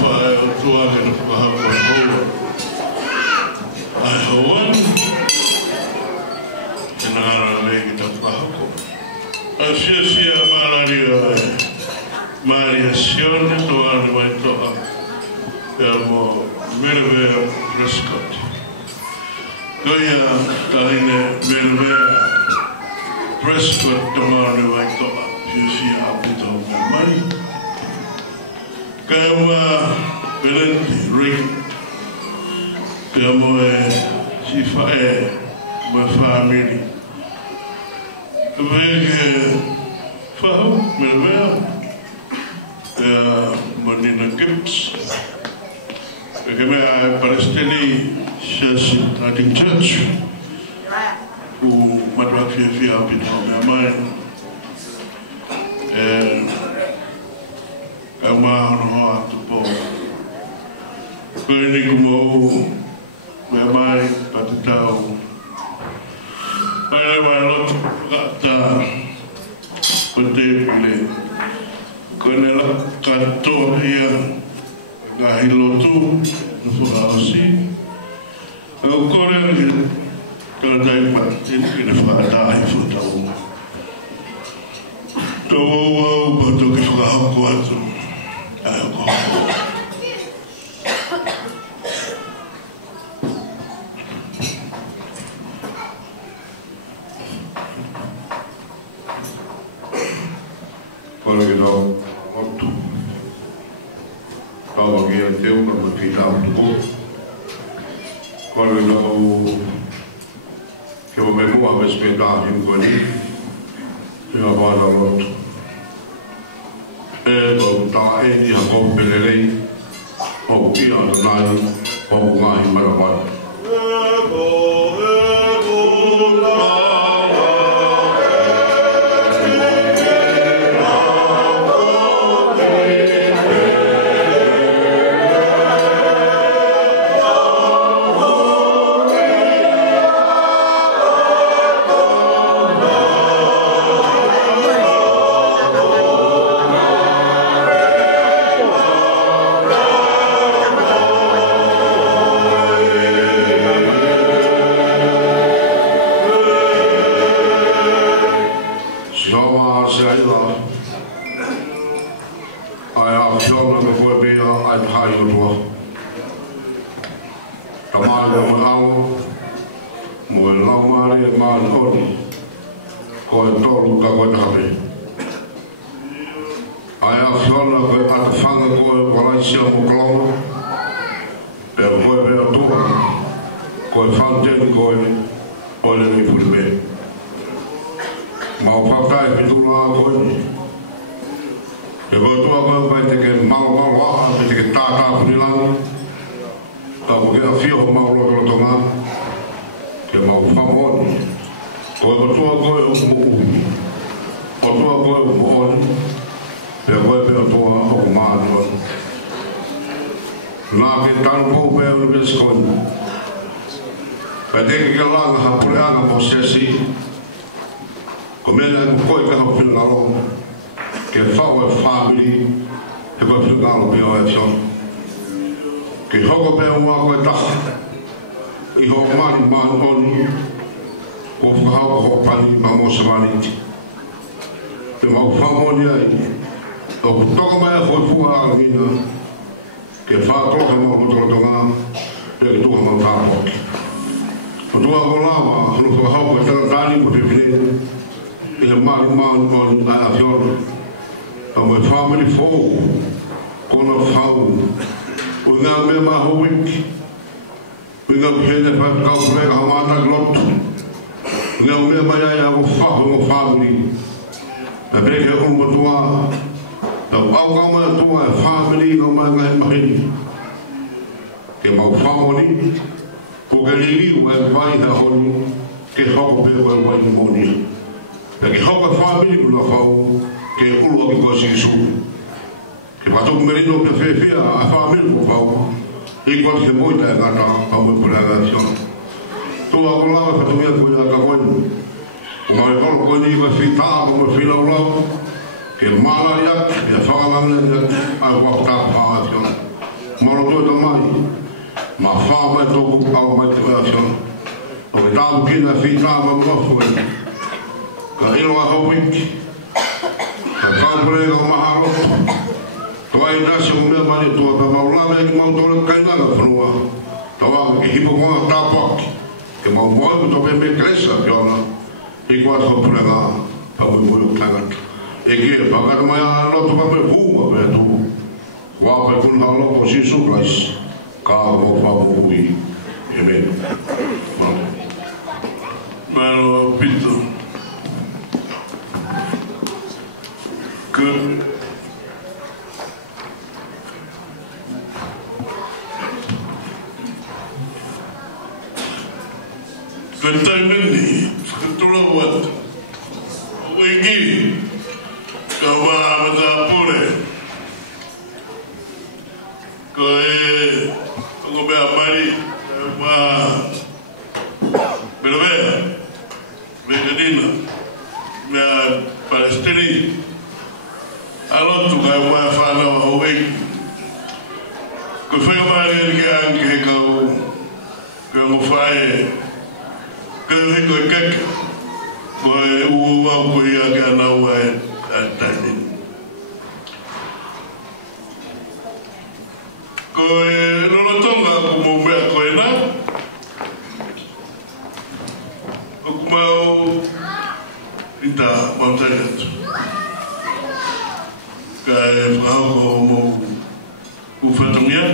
whae o tuare na whahapa hoa. Ai hauan, e nara me ki ta whahako. A sia marari ai, Maria Sione, tuare mai toa, e mo Mervea Prescott. Goia taine Mervea Prescott, tuare mai toa, sia apito me mai. Kaya Valenti Ring, kaya mo si Fae, ma family. Vege Fahu, Mervea, Manina Gibbs, kaya may Palestini Church, Latin Church, who madwafia apito me mai. E uma honra tu po. Kuni kumo me mai patitau. Ai mai lot kata putih kuni la kantor ia ngahilotu nufasi. Aku korang kalau dah patin kena faham futau. Tahu betul kisah kuat tu. Kalau kita waktu kalau kita tahu kalau kita tahu kalau kita memang habis kita hidup ini kita pada waktu kalau tak ini aku beli oh dia naik oh ngai merapat. Moro tua ta mai. Ma wha mai tōku au mai te wea siona. O me tāmu kina whita ma mwafu e. Ka ilo a hau wiki. Ka kāpure ka maha roto. Toa i nasi o mea mani tua ta maulame ki mautore kainanga whanua. Tawa ki hipo konga tāpaki. Ke mau moe ku tope me kresa ki ona. I kua tāpure ngā pāmui mui o tangata. E kia whakata mai a loto pape hūma pēr tō. Wāpai kunu hao loko sisu klais. Kā mo whamu hui. Amen. Mano Pito. Good. Good time in the Katura what? We give. Kawa Matapure. Go be a Mari. Belvea. Medina. Me a Palestini. I love to go my father away. Go feel my little go fire. Go hit cake. Boy, who walk with you again now at time. Ko e rorotonga ko mo mea ko e nā. Ko kumau i tā mautai atu. Ka e whahoko mo uwhatumia.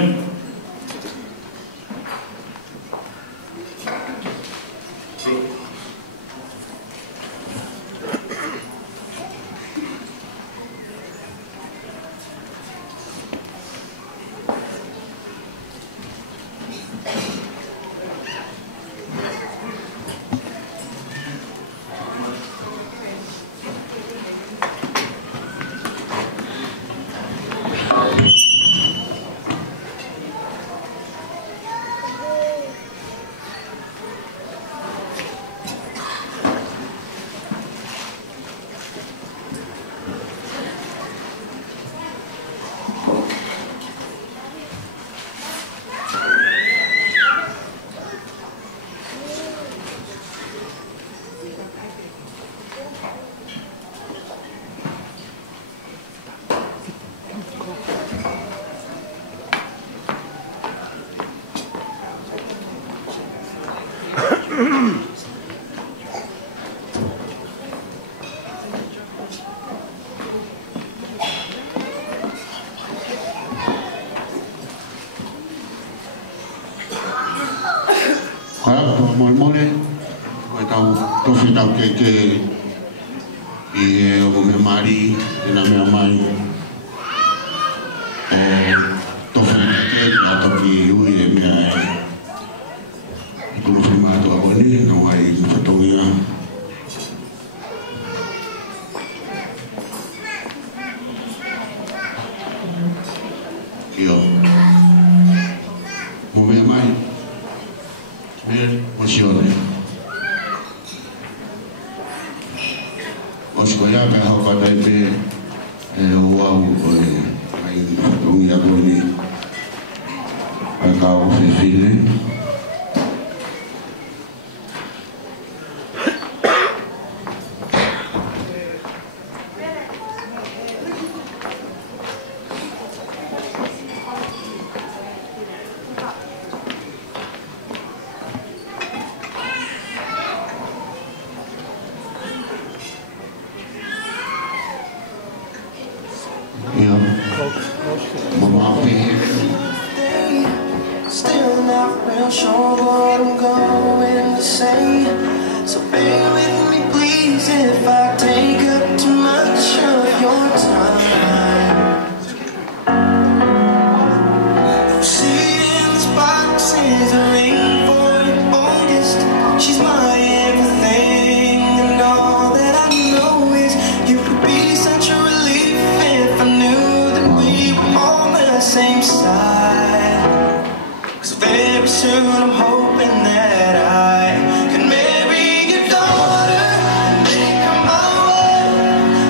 Mole, koe tau tofi tau keke i o me mari, i na mea mai. Tofi keke, a tofi ui e mea e. I kono whimātu a kone, na wai i whatongia. Kio. Mo mea mai. Mosione. Osko ya ka hau kata te o au ai tongi a koni a ka o fefile. Still not real sure what I'm going to say, so bear with me please if I take up too much of your time. Seeing this box is a ring for your oldest. She's my everything, and all that I know is you could be such a relief if I knew that we were on the same side. Very soon I'm hoping that I can marry your daughter and make her my wife.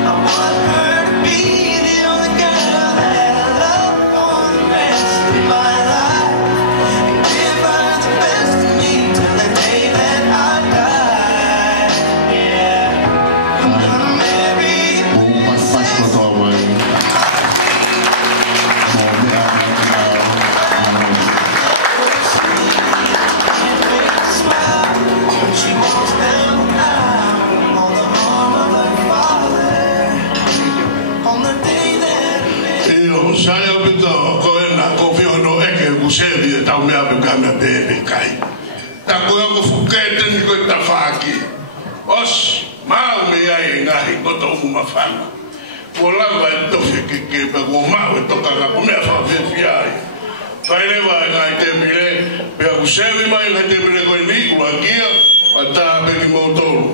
I want her to be the only girl that I love for the rest of my sevi e tau mea pe ka mea bebe kai. Ta koe ko fukete ni koe ta whaaki. Os, mau me ai ngahi kota umu mawhana. Ko lawa e tofe ke pa ko mau e toka ka kumea whawhewhi ai. Whailewa e ngai te mire, pe aku sevi mai ngai te mire koe ni, ua kia, a taha peki mautoru.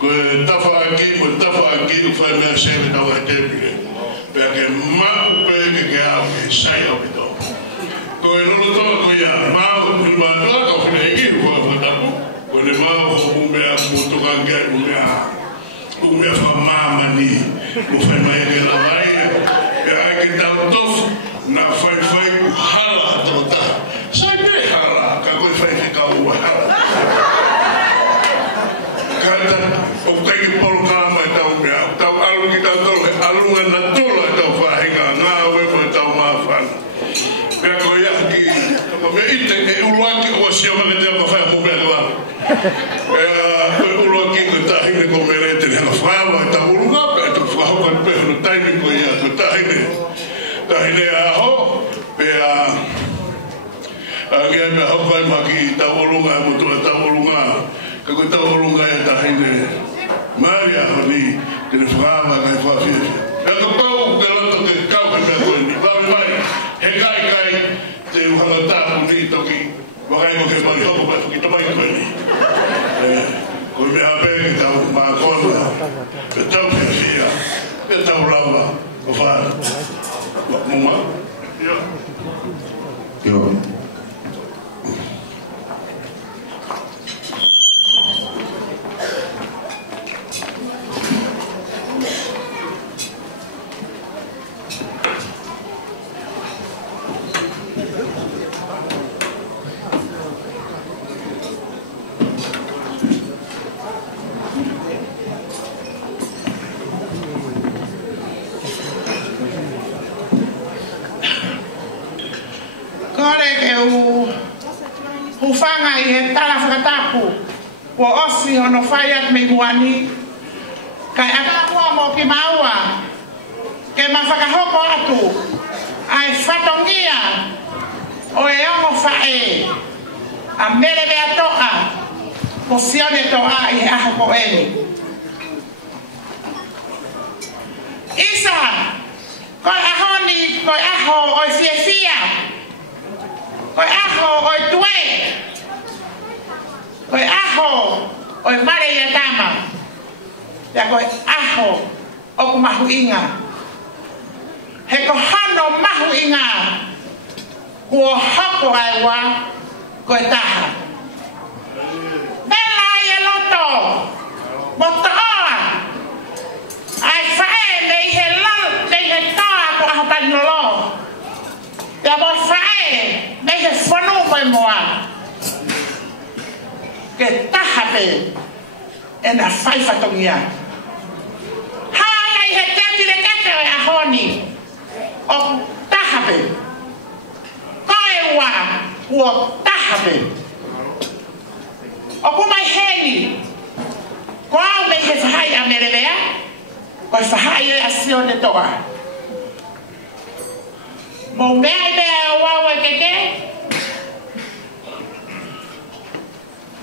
Koe tawhaaki, koe tawhaaki, u whai mea sevi tau e te mire. Pe ake mau peke ke au ke sai au ke tau. Koe nolo toa koe ia, mau, ni mātua ka whine e kiru koe whataku. Koe ne mau ho umea motokangia, umea whamamani, u whai mai ke lawai, e ai ke tau tofu, na whai hala tota. Sai me hala, ka koe whai ke kau ua hala. Kata, o kaiki polo kāma e tau mea, tau alu ki tau tolo, alunga na tola e tau whahinga, ngā wepo e tau mawhana. Pea koe ia ki, toko mea ite, e uruaki o sia maka te ama whai mo mea kawa. Koe uruaki koe tahine ko mere te hena whaewa e tau urunga, e tau whahoka ni pehono taimi koe ia, koe tahine aho, pea ngea mea hawhai maki tau urunga e motu e tau urunga, ka koe tau urunga e tahine maari aho ni, tene whaewa kai whawhia. Pea ka pau te roto te kau ke mea koe ni, pau mai, he kai te uhanga tāpu ni toki, wakai mo ke mai hoko mai toki tamai koe ni. Koe mea peke tau maa kona, pe tau whiwhia, pe tau rawa, o whāra. Muma? Yo. Hufanga I he tala whakatapu o osi hono whaiat me guani kai akakua mo ki maua ke ma whakahoko atu ai whatongia o e ongo whae a mere mea toa ko sione toa I he aho ko eni Isa koe ahoni koe aho oi fiefia koe aho oi tue koe aho oi mare ia tama ya koe aho o ku mahu inga he ko hano mahu inga kua hoko ai wa koe taha bela ia loto motoa ai fae nei he lal nei he toa ko aho tanolo ya mo fae nei he whanu koe moa ke tahape e na whaiwhatongia. Hāia I he teati le keke o ahoni o tahape. Koe ua ua tahape. O kumai heni ko au mei he whahai a merewea koe whahai e asio ne toa. Mo mea I mea o wau e keke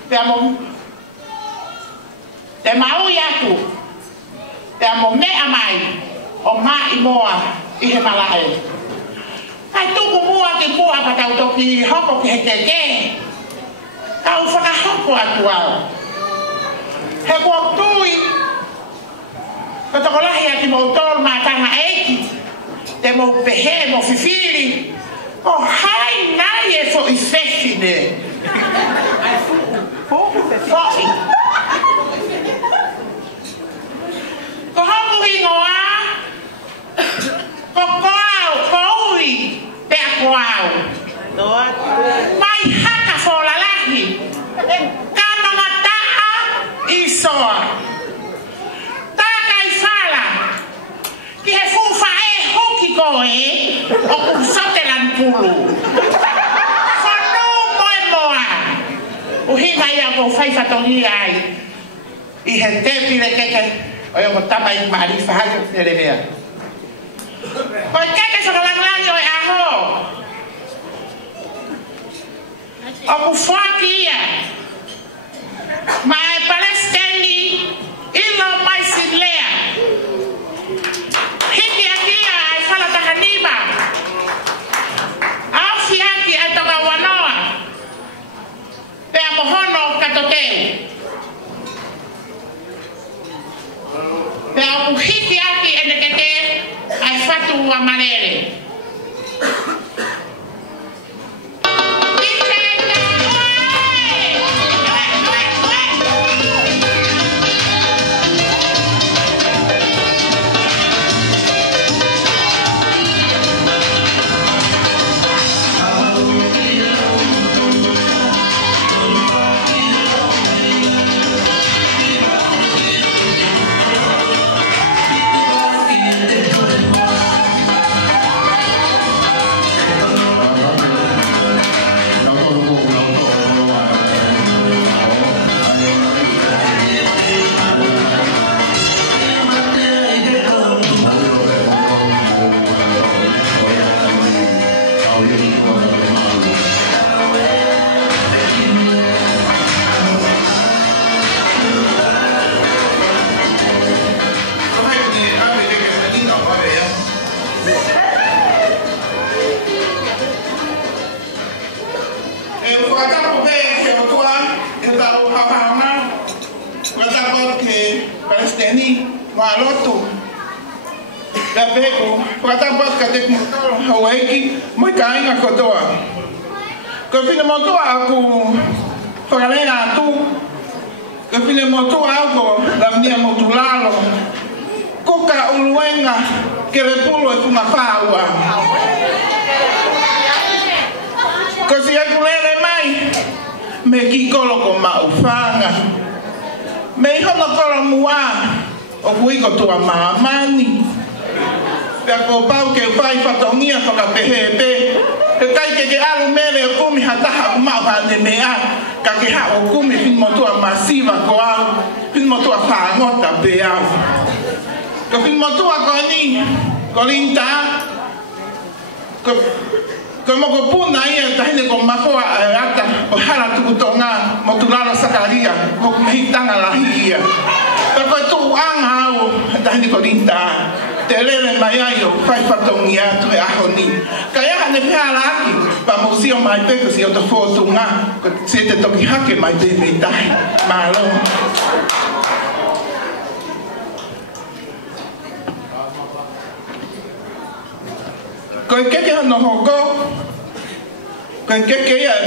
te mau I atu te amo mea mai o mai moa I he malae kai tuku mua ki mua pa tau toki hoko ki he keke tau whakahoko atu au he kua tui ka toko lahi ati mo tolu mātanga eiki te mo pehe mo fifiri o hai nai e so I fefine Fo'i. Ko hoku ingoa, ko koau, ko ui, pea koau. Mai haka wholalahi, kano mataa isoa. Taka I whala, ki he fufa e hoki koe, o kusotelan pulu. Uhinga ia ko whaiwhatongi ai I he tepi le keke o ia ko tama I maari whahaio ne le mea. Ko I keke whakalangangi o e aho. o kufuakia mai Palestini ilo mai silea hiki akia ai fala tahanima au fiaki ai toka wanoa pe mohono katote pe au hiki aki enekete ai fatu wa malere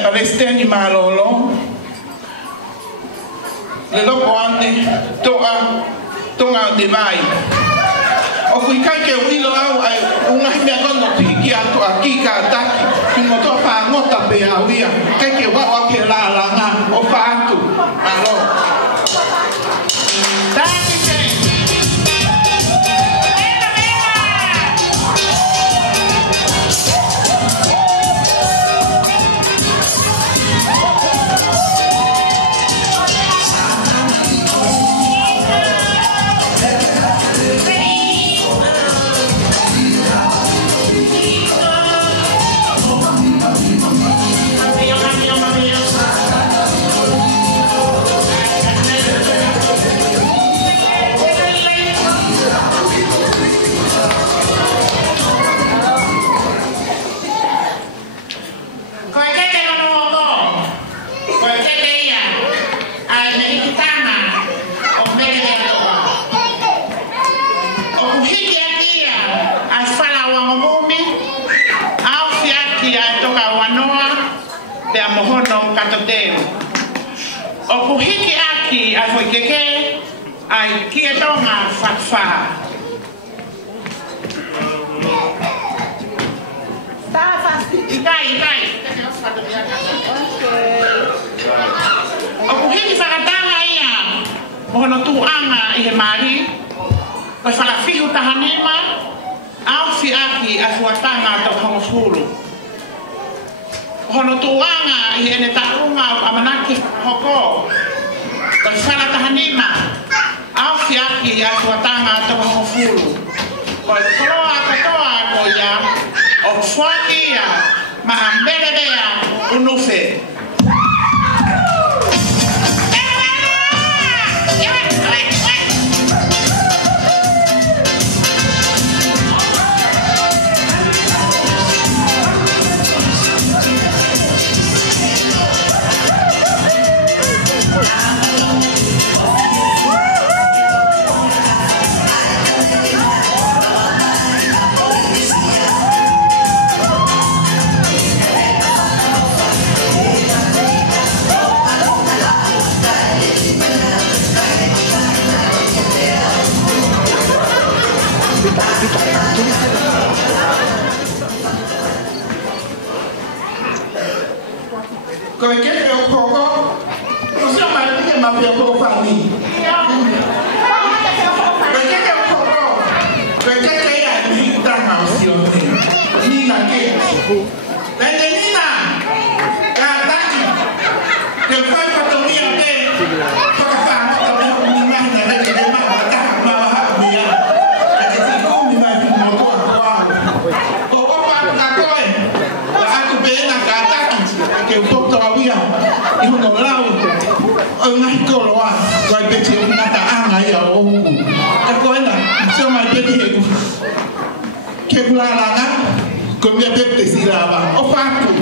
Palestini malolo le lopo ane toa divai o kui kai ke wilo au ai unga hime kono piki ato aki ka ataki kino to pa ngota pe awia kai ke wa ke la nga o fa atu alo o kuhiki aki ai foi keke ai kia tonga fatfa ikai o kuhiki whakatanga ia mohono tuanga i he mari o whalafihu tahanema au fi aki ai fuatanga tau hangofuru hono tuanga i ene taunga amanaki hoko o whala tahanima au fi aki ai fuatanga tau hangofuru o koloa katoa ko ia o fuaki ia ma ambele dea unufe Kau ikan kau kau, mesti macam ni macam kau fahami. Kau ikan kau kau ikan kaya ni tak masih ni. Ni lagi. Dan ni na, kata ni, dia kau patut ni apa? Kau faham tak? Kau ni mana nak jadi mana tak mana dia. Jadi kau ni mana motor kau. Kau apa nak kau? Aku benar kata ni, kau pun tahu dia. Ibu kau lau, ngai kau loa, kau betul nak tak angai ya oh. Kau ni, cuma betul. Kebulangan, kau ni betul silap. Oh faktu.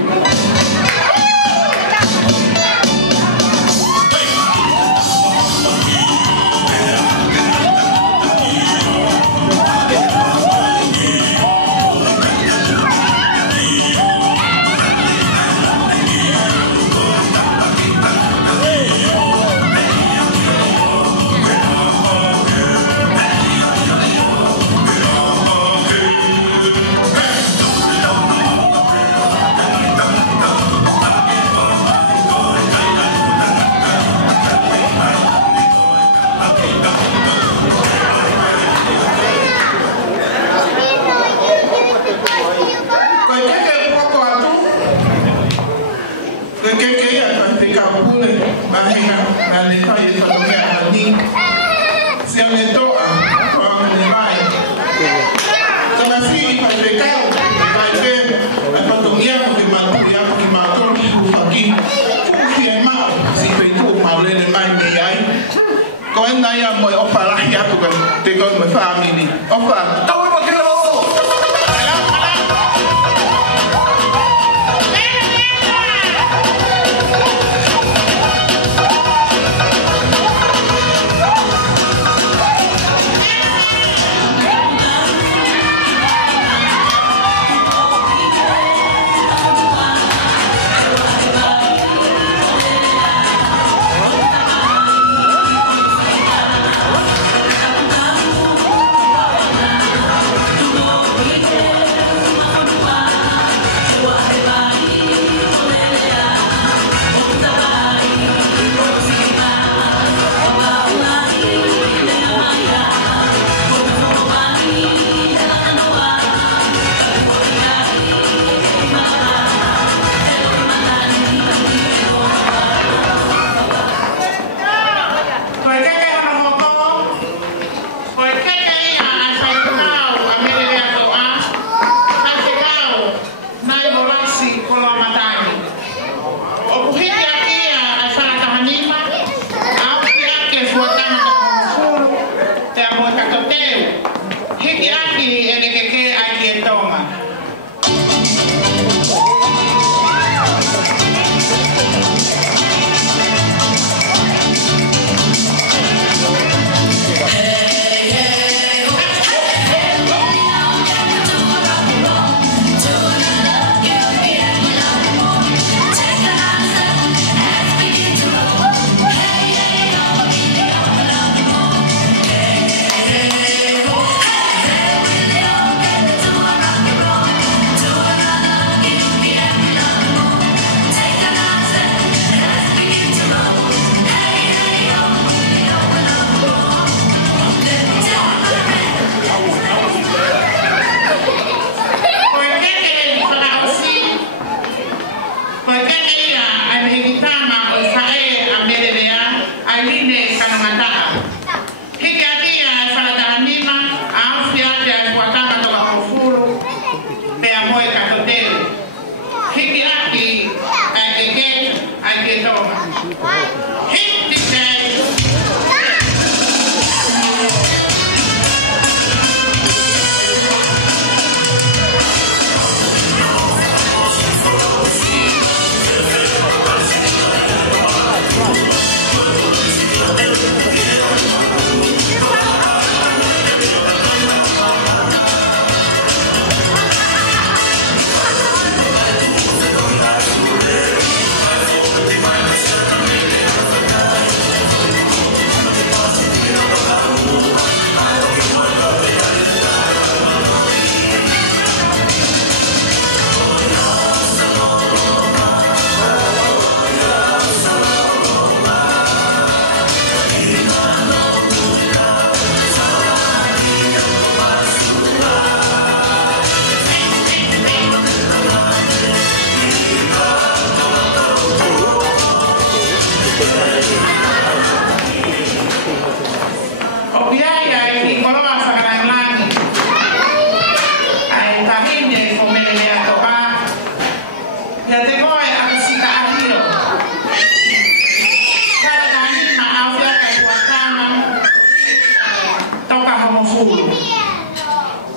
fulu.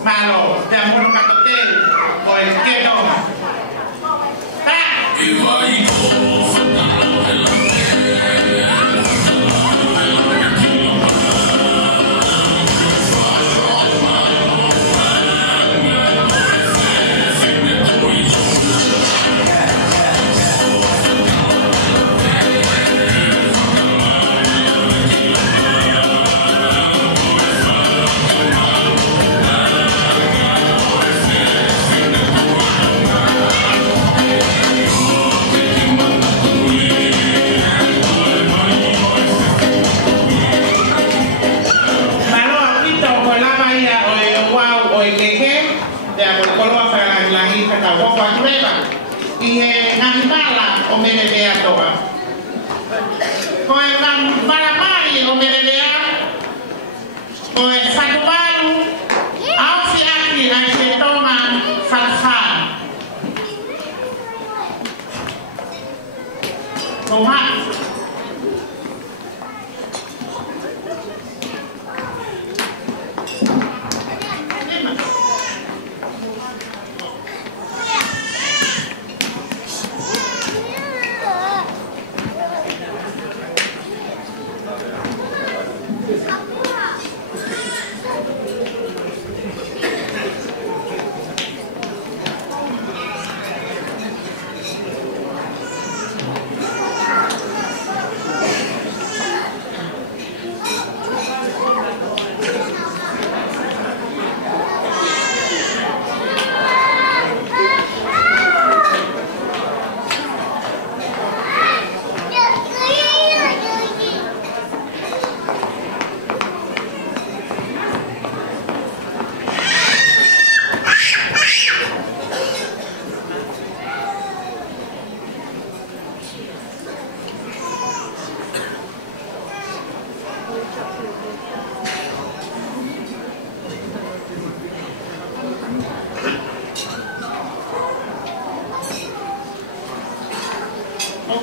Malo, dia mono katote, oi keto. Ta. Ihe ngahipala o menelea toa. Koe maramari o menelea, koe whatumaru, au si aki ai te tonga whatwhan. Koha.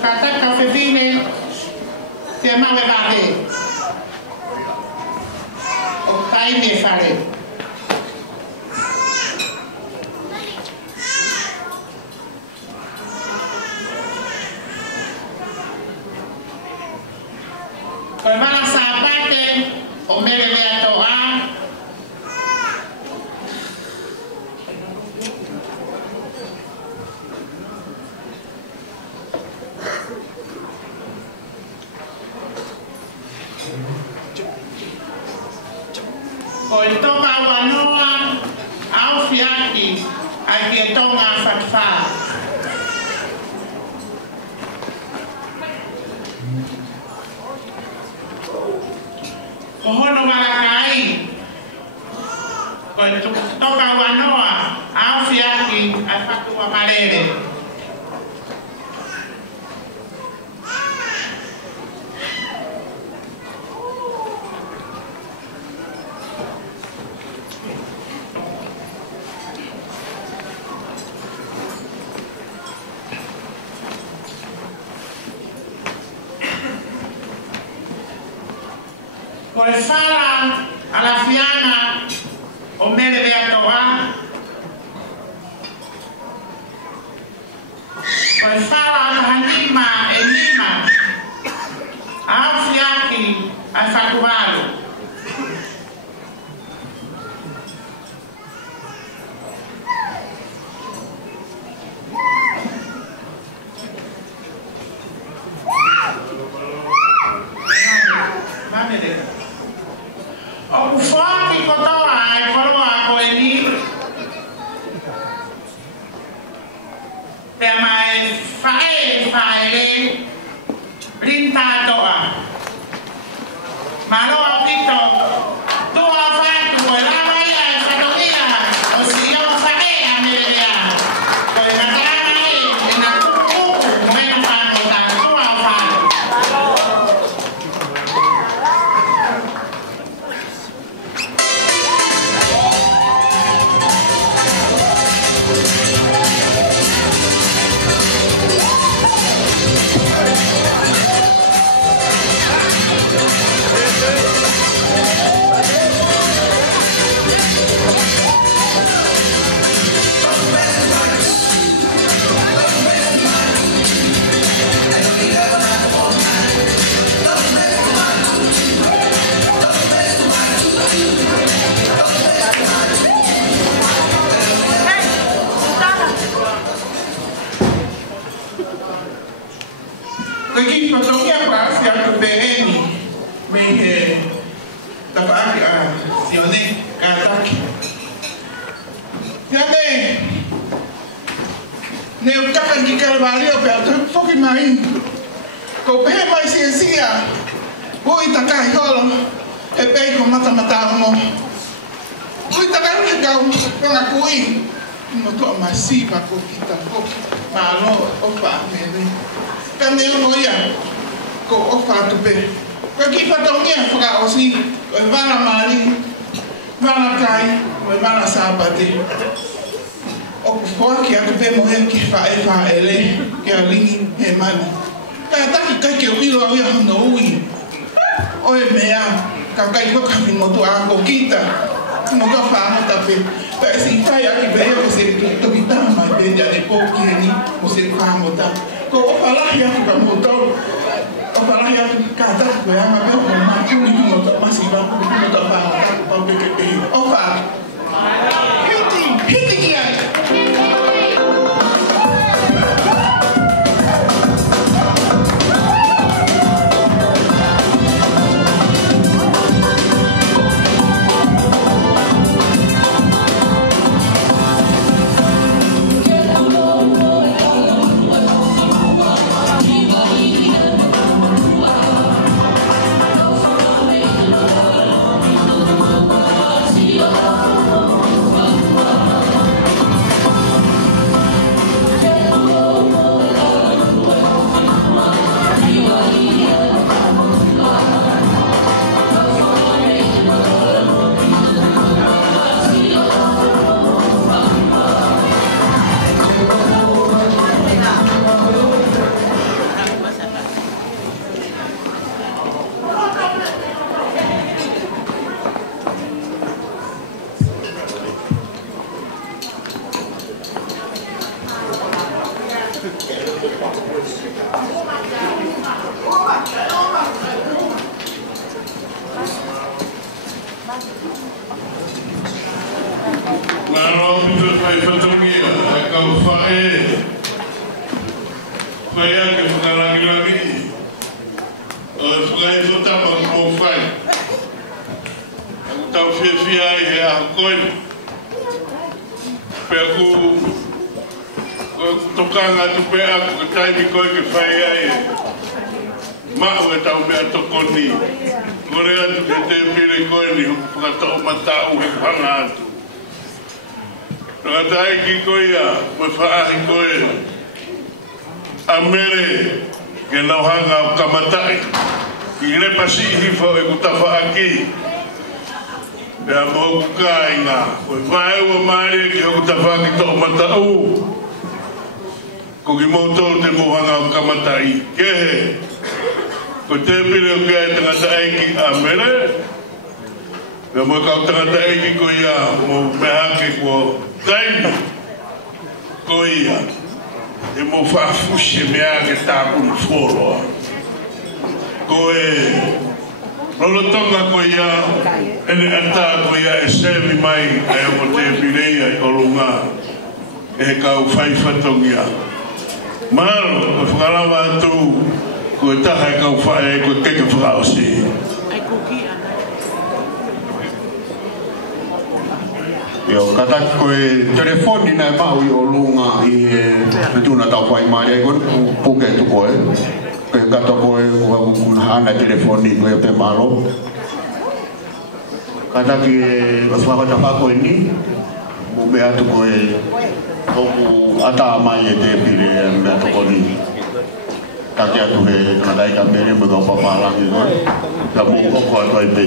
Kata kafe vine, te mawe vare. O tai me fare. Koe mala sapate, o mere mea toa. Koe toka wanoa, au fiaki, ai ke tonga whatwha. Kohono marakai, koe toka wanoa, au fiaki, ai whatua marere. Koe whara a la whianga o mere rea toa. Koe whara a hanima e nima. A whiaki a whakuaru. O kufuati kotoa e koroa koe ni. Te mai whae rinta toa. Maloa pito, tua whatu koe rawa ia e whatoia o si o whae a merea. Koe matanga e na kuku moena whano ta tua whatu. Hey, hey. Lagi patungnya apa? Siapa BNI? Meh tapak sione katak. Jadi, ne utakan di Carvalho perto foki main. Kau pergi mai sia-sia. Oi takai holo. Pergi kau mata-mata mo. Oi takai kau ngakui. Motor masih aku kita kok malo opa mele. Kan dia ngoya, kau ofa tu pe. Kaki patongnya peka osi, mana mali, mana kai, mana sabate. Aku foki aku pe mohen kifa ele, kia lingi hemani. Kata kita kewilo awia hono ui. Oe mea, kakai kau kami motor aku kita, motor famo tapi. Si fai anche bene se tu vita ma bene alle pochi ni o se famo ta ko fala ya ka motor o fala ya ka ta ko ya ma ko ma ku ni motor ma si ba ku motor fa ta pa be ke o fa hitting ya Amere que não hanga o kamatai que le pasi hifo e kutafa aqui ya mo kainga o vai o mari que o kutafa que to matau ko ki mo to te mo hanga o kamatai que ko te pile o que te ngata ki amere ya mo ka ngata ki ko ya mo meake ko time ko ya e mo fa fuxe mea que tá com foro ko e Rolo tonga ko ia ene ata ko ia e semi mai e o te pireia o lunga e ka u fai fatongia mal o falawa tu ko ta ha ka u fai ko ke fa osi ai ko ki yo kata ko telefoni na mau o lunga i tu na ta fai mai ko puke tu ko ke kata ko ko ana telefoni ko pe malo kata ki waswa ta pa ko ni mo be atu ko ko ata mai te pire me to ko ni ta ke atu he na dai ka mere mo ko pa la ni ko ta mo ko ko to pe